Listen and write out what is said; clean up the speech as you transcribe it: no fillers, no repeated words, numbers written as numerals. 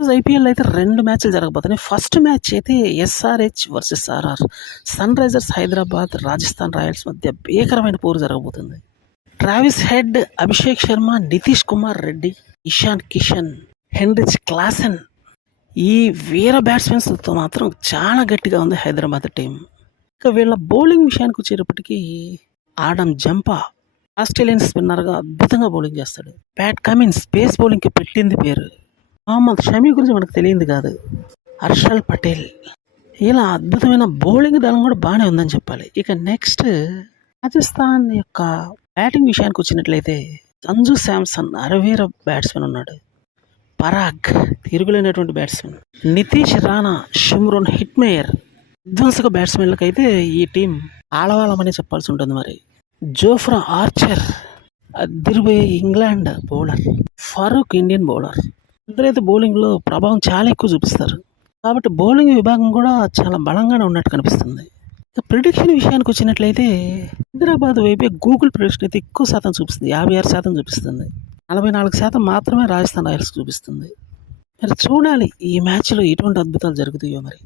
IPL అయితే 2 మ్యాచ్‌లు జరగబోతున్నాయి. ఫస్ట్ మ్యాచ్ అయితే SRH versus RR. Sunrisers Hyderabad, Rajasthan royals మధ్య భీకరమైన పోరు జరగబోతుంది. Travis Head, Abhishek Sharma, Nitish Kumar Reddy, Ishan Kishan, Heinrich Klaasen ఈ వీర బ్యాట్స్‌మెన్స్‌తో మాత్రం చాలా గట్టిగా ఉంది హైదరాబాద్ టీం. ఇక వీళ్ళ బౌలింగ్ విషయానికి వచ్చేటప్పటికి ఆడమ్ జంపా ఆస్ట్రేలియన్ స్పిన్నర్‌గా అద్భుతంగా బౌలింగ్ చేస్తాడు. ప్యాట్ కమిన్స్ పేస్ బౌలింగ్‌కి పెట్టింది పేరు. మహమ్మద్ షమి గురించి మనకు తెలియంది కాదు. హర్షల్ పటేల్ ఇలా అద్భుతమైన బౌలింగ్ దళం కూడా బాగానే ఉందని చెప్పాలి. ఇక నెక్స్ట్ రాజస్థాన్ యొక్క బ్యాటింగ్ విషయానికి వచ్చినట్లయితే సంజు శాంసన్ అరవీర బ్యాట్స్మెన్ ఉన్నాడు. పరాగ్ తిరుగులేనటువంటి batsmen. Nitish Rana, Shimron Hetmyer విధ్వంసక బ్యాట్స్మెన్లకైతే ఈ టీం ఆలవాలమనే చెప్పాల్సి ఉంటుంది. మరి జోఫ్రా ఆర్చర్ అదిరిపోయే England bowler. Farooq Indian bowler. ఇద్దరైతే బౌలింగ్లో ప్రభావం చాలా ఎక్కువ చూపిస్తారు. కాబట్టి బౌలింగ్ విభాగం కూడా చాలా బలంగానే ఉన్నట్టు కనిపిస్తుంది. ఇక ప్రిడిక్షన్ విషయానికి వచ్చినట్లయితే హైదరాబాద్ వైపే గూగుల్ ప్రిడిక్షన్ అయితే ఎక్కువ శాతం చూపిస్తుంది. 56% చూపిస్తుంది. 44% మాత్రమే రాజస్థాన్ రాయల్స్ చూపిస్తుంది. మరి చూడాలి ఈ మ్యాచ్లో ఎటువంటి అద్భుతాలు జరుగుతాయో మరి.